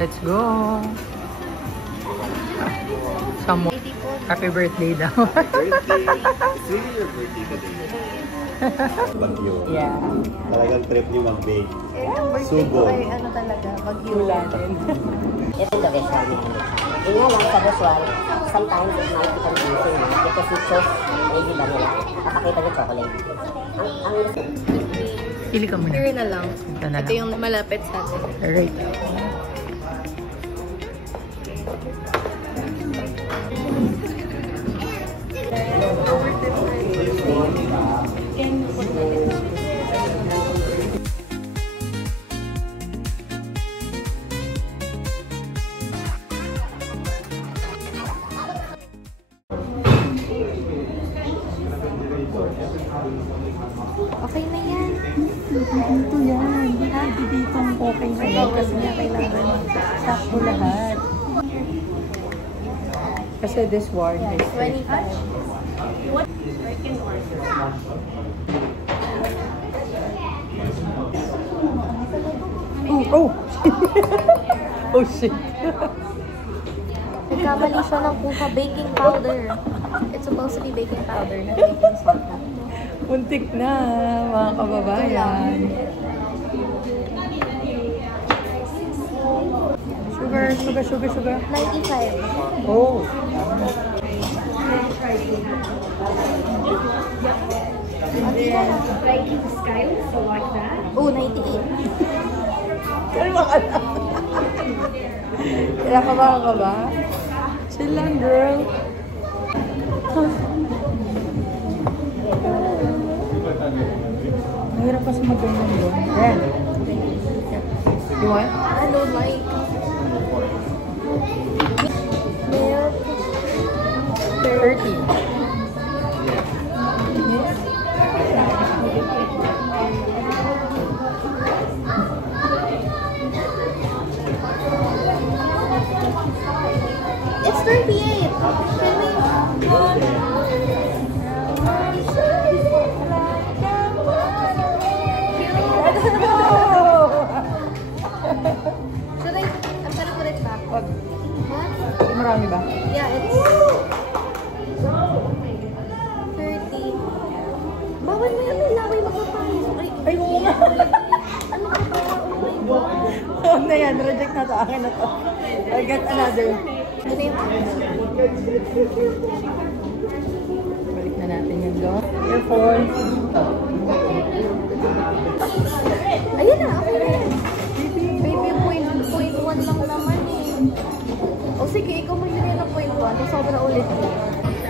Let's go. Someone. Happy birthday daw. Birthday. It's really your birthday today. Bagyo. Yeah. Talagang trip niyo mag-bake. Ang birthday ko ay ano talaga, bagyo. Ulanin. Ito yung the best one. Yun nga lang sa Boswal, sometimes it might be confusing because you chose maybe vanilla. Kapakita niyo chocolate. Ang Pili ka muna. Here na lang. Ito na Ito lang. yung malapit sa atin. Alright. Okay na yan. Dito yan. Dito ang okay na yan. Kasi niya kailangan sakto lahat. Kasi this one is 25. Oh! Oh shit! Nagkamali siya ng kuha baking powder. It's supposed to be baking powder, not baking soda. Muntik na, mga kababayan. Sugar. 95. Oh! Baking scale, so like that. Oh, 98. Kalma ka lang. Kinakabahan ka ba? Chill lang, girl. Mahirap kasi mag-ganyan doon. Yan. You want? I don't like. Milk. 30. It's 38. Should I? I'm gonna put it back. Wag. What? Marami ba? Yeah, it's 30. Bawal mo yan, may laway magpapalis. Ay, oo nga. Ano ka ba? Oh my God. Oh, na yan. Reject na to. Akin na to. I get another. Ano yun? Balik na natin yung doon. Earphone. Ayun na, okay na yan. Baby, point 1 lang naman eh. O sige, ikaw mo yun yung point 1. Tapos sobra ulit.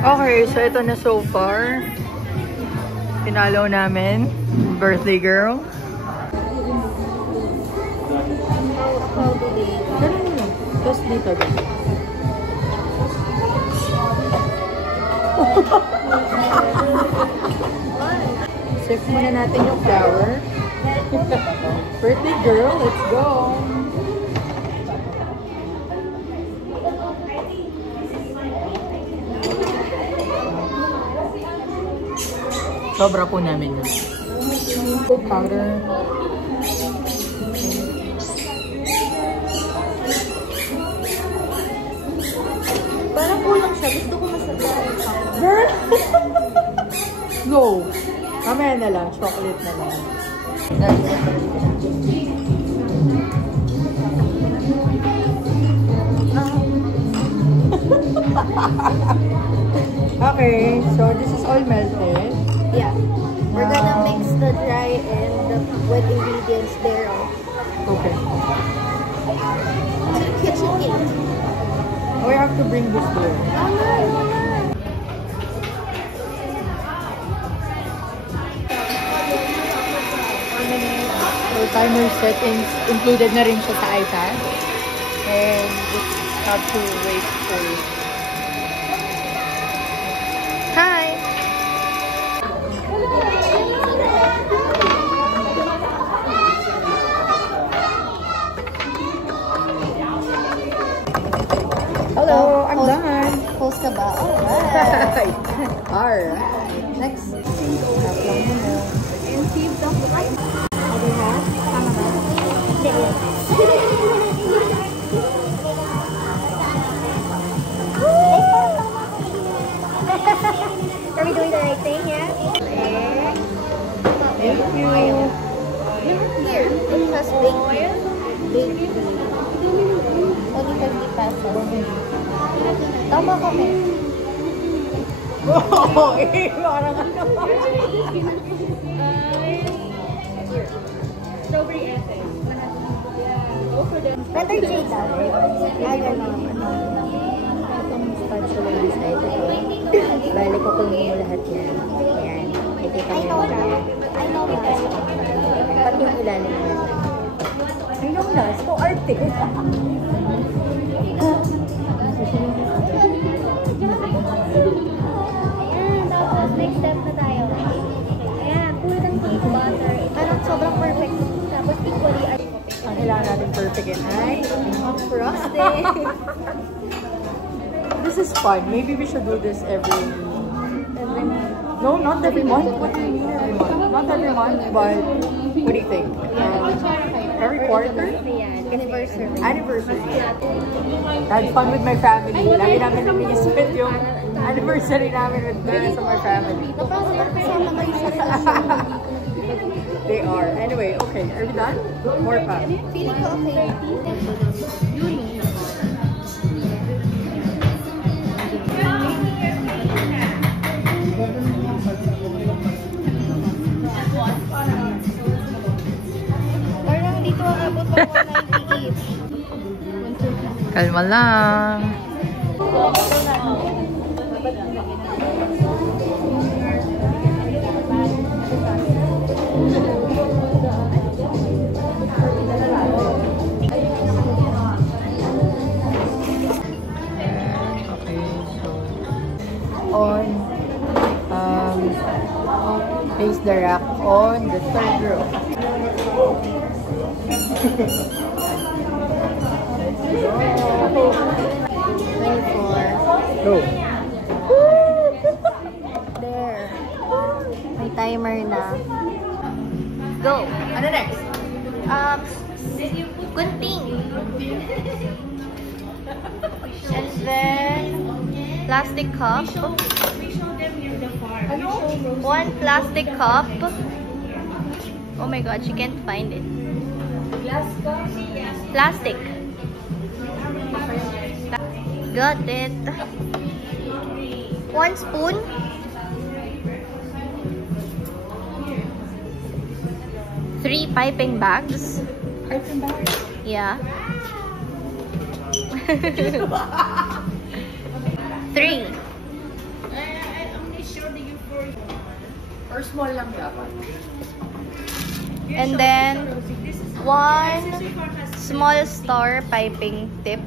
Okay, so ito na so far. Pinalaw namin. Birthday girl. How do they? Ganun. Tapos dito. Sip muna natin yung flower. Birthday girl, let's go! Sobra po namin yun. Powder. Parang kulang siya. Gusto ko masasabi. Girl! No! Mamaya na lang. Chocolate na lang. Okay, so this is all melted. Yeah. We're gonna mix the dry and the wet ingredients thereof. Okay. To the kitchen gate. We have to bring this there. So timer settings included na rin siya sa iPad. And just have to wait for it. Hi! Hello, I'm done. Post ka ba? Alright. Alright. Next. Half lang muna. And keep the other half. Tama ba? Hindi. pesos. Bake. Only 50 pesos. Tama kami. Oo, parang ano. Strawberry essence. Go for the Better shade daw. Ay, gano'n. Itong spatula yung side ito. Bali ko kung mo lahat yan. Ayan. Itita nyo yan. I know that. Pati yung ilalim yan. I know na. So arte. Tapos next step na tayo. Ayan, puro ng cake butter. Parang sobrang perfect. Tapos equally Ang kailangan natin perfect and ay frosted. this is fun. Maybe we should do this every No, not every month. What do you mean every month? Not every month, but what do you think? Every quarter? Anniversary. Anniversary. I had fun with my family. Lagi namin nami-spend yung anniversary namin with the rest of my family. Kasama kayo sa They are. Anyway, okay. Are we done? More pa. feeling ko okay. Parang dito ang abot ng 190 each. Kalma lang. On place the rack on the third row. Go. There. May timer na. Go. Ano next? Gunting. And then, plastic cup. One plastic cup. Oh my god, she can't find it. Plastic. Got it. 1 spoon. Three piping bags. Piping bag? Yeah. 3. Or small lang dapat? And then 1 small star piping tip.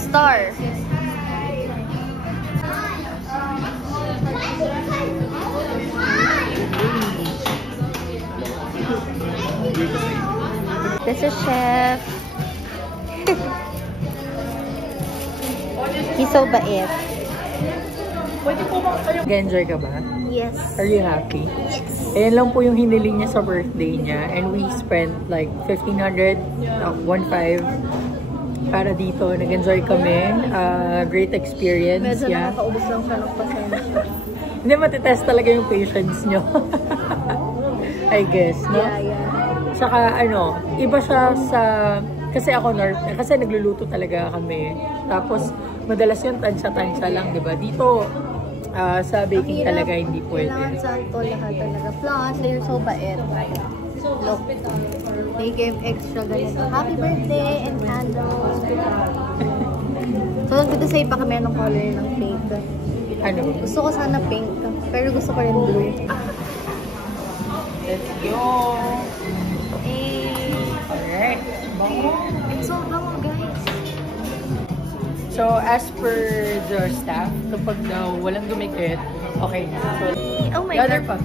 Star. This is Chef. He's so bait. Pwede po ba kayo? Nag-enjoy ka ba? Yes. Are you happy? Yes. Ayan lang po yung hiniling niya sa birthday niya. And we spent like 1,500, 1,500 para dito. Nag-enjoy kami. Great experience. Medyo Yeah. nakakaubos lang siya ng pasensya. Hindi, matitest talaga yung patience nyo. I guess, no? Yeah. Saka ano, iba siya sa... Kasi ako, kasi nagluluto talaga kami. Tapos, madalas yun tansya-tansya lang, di ba? Dito, sa baking talaga hindi pwede. Kailangan sakto lahat talaga. Plus, they're so bait. Look. They gave extra ganito. Happy birthday and candles. So, nagtitesay pa kami ng color ng pink. Ano? Gusto ko sana pink. Pero gusto ko rin blue. Let's go! Alright. It's so bango, guys. So, as per the staff, kapag daw walang dumikit, okay na. So, Oh my the other god. pa.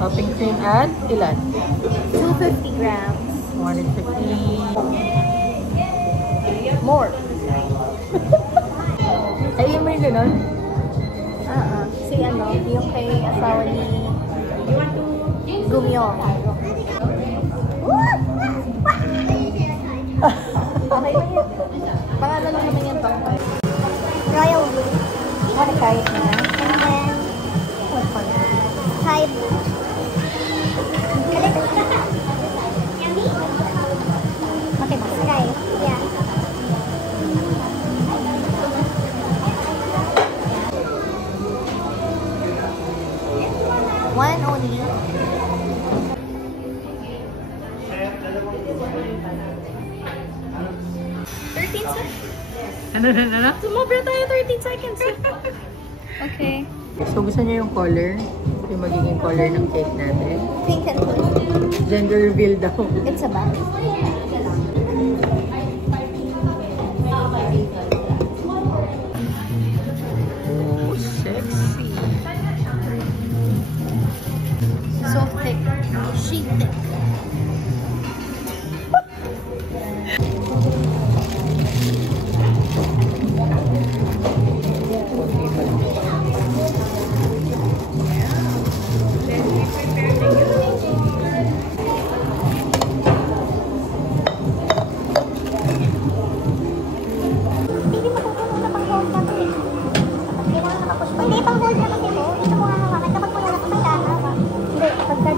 Topping cream at ilan? 250 grams. 150. More. Ayun mo yung ganun? Si ano, Yung kay asawa ni Gumyo. Okay lang yan. Pangalan lang naman yan to. Royal Blue. Ano kahit na? And then, what one? Sky Blue. Okay ba? Sky. Yeah. One only. Ano? Sumobra tayo 13 seconds. Okay. So, gusto niyo yung color? Yung magiging color ng cake natin? Pink and blue. Gender reveal daw. It's a bag. Oh, sexy. So thick. She thick.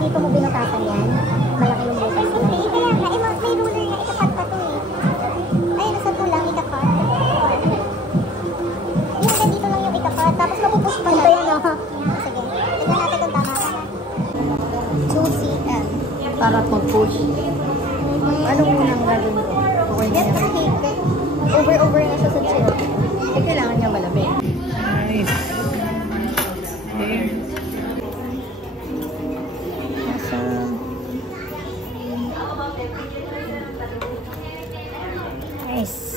Dito mo binutasan yan, malaki yung butas. Hindi, kaya nga, may ruler na ikakat pa to eh. Ay, nasa to lang, ikakat. Yung ganito lang yung ikakat, tapos mapupush pa lang. Yan o. Sige, tignan natin kung tama ka. 2cm. Para mag-push. Anong unang gagawin ko? Okay na yan. Cake. Over na siya sa chip. Eh, kailangan niya malamig. Nice. Okay. Nice.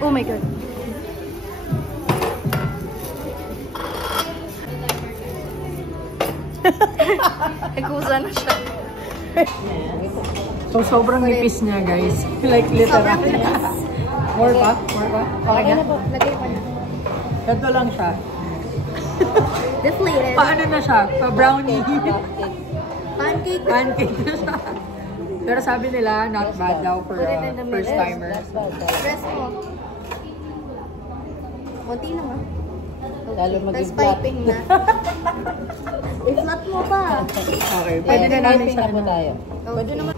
Oh my god. Nagkusa na siya. So, sobrang nipis niya, guys. Like, literal. More pa? More pa? Okay na? Lagay pa na. Ganito lang siya. Deflated. Paano na siya? Pa-brownie. Pancake. Pancake na siya. Pero sabi nila, not bad daw for first timer. Press mo. Kunti lang ah. Lalo Tapos maging piping na. I-flat mo pa. Okay, pwede na namin sa ano tayo. Pwede naman.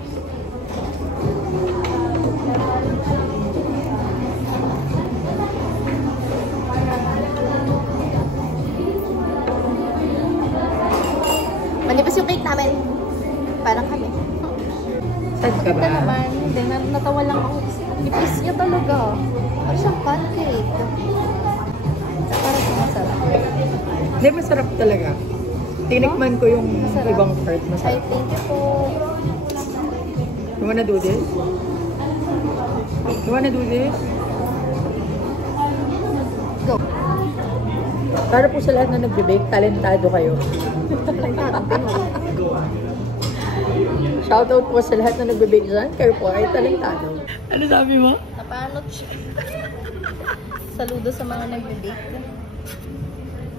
Manipis yung cake namin. Parang kami. Sad ka ba? Ito naman, hindi. Natawa lang ako. Nipis niya talaga. Parang siyang pancake. Parang masarap. Hindi, masarap talaga. Tinikman ko yung Masarap. ibang part. Ay, Masarap. thank you po. You wanna do this? You wanna do this? Go. Para po sa lahat na nagbe-bake, talentado kayo. Shoutout po sa lahat na nagbe-bake dyan. Kayo po ay talentado. Ano sabi mo? Napanot siya. Saludo sa mga nag-bake.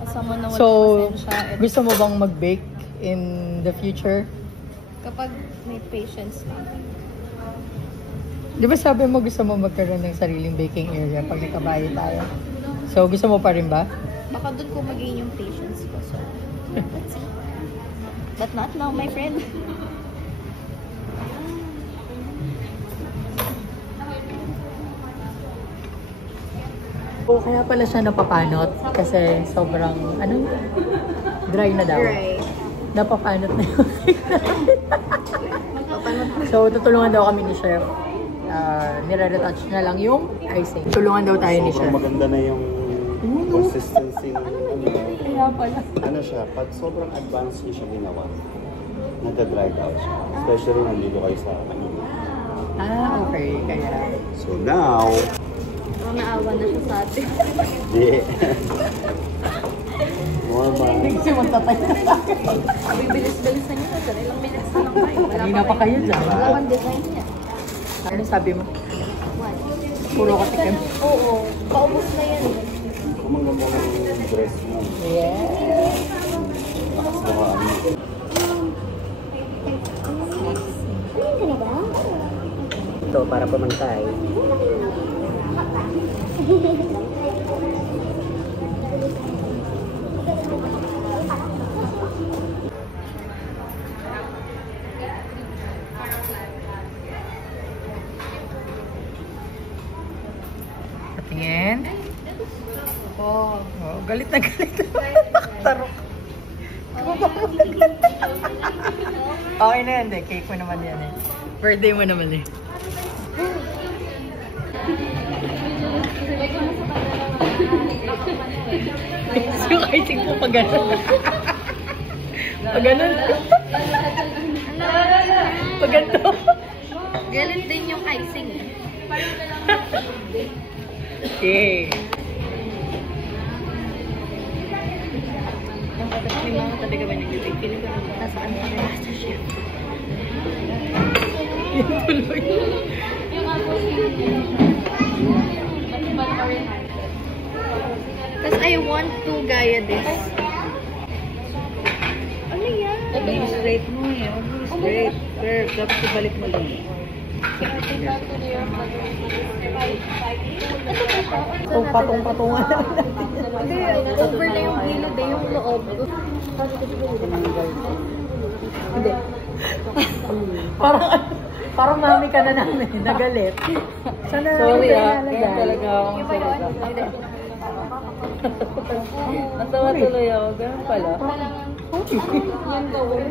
Kasama na So, walang pasensya. gusto mo bang mag-bake in the future? Kapag may patience na. Di ba sabi mo gusto mo magkaroon ng sariling baking area pag nakabayo tayo? So, gusto mo pa rin ba? Baka dun ko mag-gain yung patience ko. So, let's see. But not now, my friend. O kaya pala siya napapanot kasi sobrang, dry na daw. Right. Napapanot na yung cake namin. So, tutulungan daw kami ni Chef. Nire-retouch na lang yung icing. Tulungan daw tayo ni Chef. Sobrang maganda na yung consistency ng Kaya pala. ano siya, pag sobrang advanced niya siya ginawa, nagda-dried out siya. Especially nandito kayo sa Manila. Ah, okay. Kaya. So now, Naawa na siya sa atin. yeah. More ba? Kasi magtatay na tayo. Bibilis-bilisan niya na. Ilang minutes na lang tayo. Kanina pa kayo dyan. Wala kang design niya. Ano sabi mo? What? Puro katikim. Oo. Paubos na yan. Kumaganda ng dress mo. Yeah. para pumantay. Patingin. Oh, galit na galit. Nakatarok. Okay na yan, de. Cake mo naman yan eh. Birthday mo naman eh. Yung icing mo pag ganun. Pag ganun. Pag ganun. Galit din yung icing. Okay. May mga tabi ka ba nag-ibig? Feeling ko nasaan ka na sa chef. Yung tuloy. Yung ako Tapos I want to gaya this. Ano yan? Ito yung straight mo eh. Huwag mo straight. Curve. Dapat ibalik mo lang. Oh, patong-patungan lang natin. Hindi, over na yung gilid eh, yung loob. Hindi. Parang mami ka na namin. Nagalit. Sana Sorry namin ganyan talaga akong salita. Natawa tuloy ako, ganun pala. Yan gawin.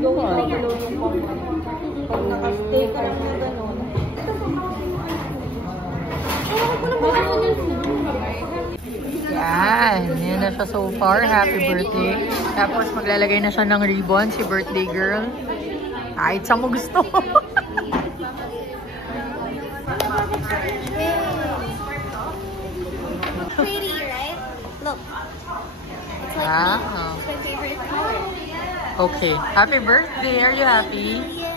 Pag nakastay ka lang ng gano'n. Yan. Yan na siya so far. Happy birthday. Tapos maglalagay na siya ng ribbon si birthday girl. Kahit saan mo gusto. Pretty, right? Look. It's like Ah. it's my favorite color. Okay. Happy birthday. Are you happy? Yeah.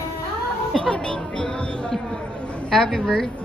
Thank you, baby. Happy birthday.